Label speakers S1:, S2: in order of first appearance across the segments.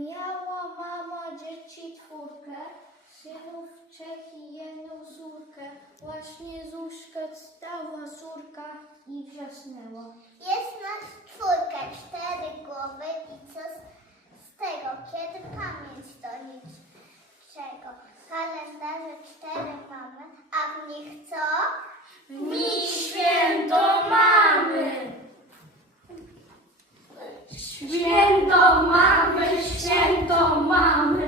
S1: Miała mama dzieci czwórkę, synów trzech i jedną córkę. Właśnie Zuszkę stała córka i wrzasnęła.
S2: Jest nas czwórka, cztery głowy i co z, z tego, kiedy pamięć do niczego. Kalendarze cztery mamy, a w nich co?
S1: Mi święto mamy! Święto święto mamy,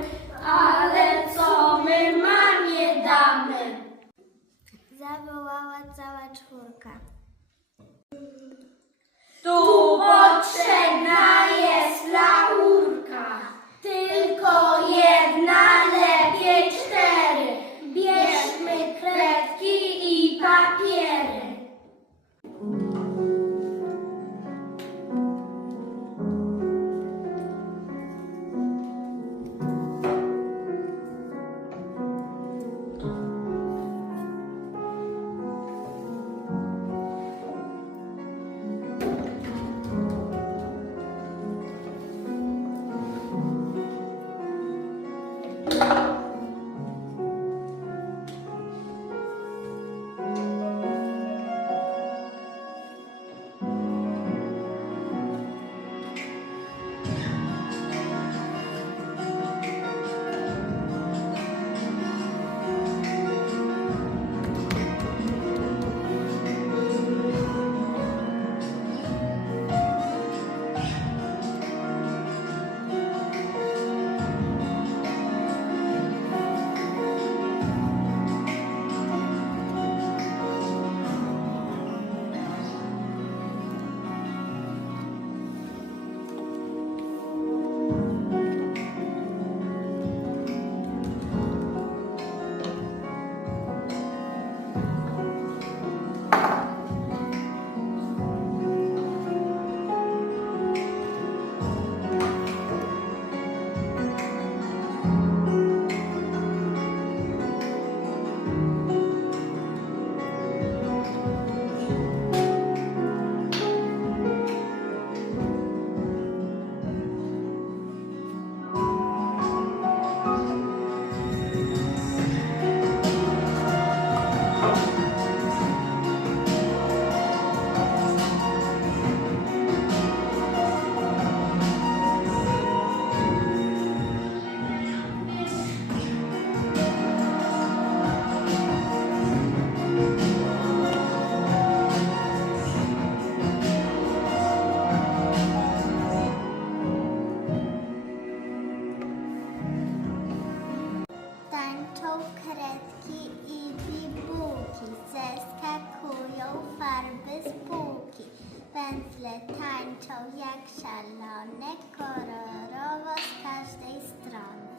S1: Czerwone, kolorowo z
S2: każdej strony.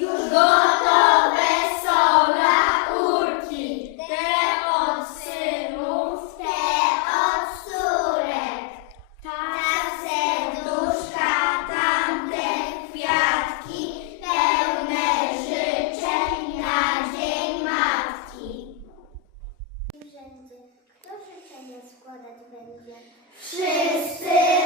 S2: Już
S1: gotowe są laurki, te od synów, te od córek. Ta serduszka, tamte
S2: kwiatki, pełne życzeń na Dzień Matki. Wszędzie, kto życzenia składać będzie? Wszyscy!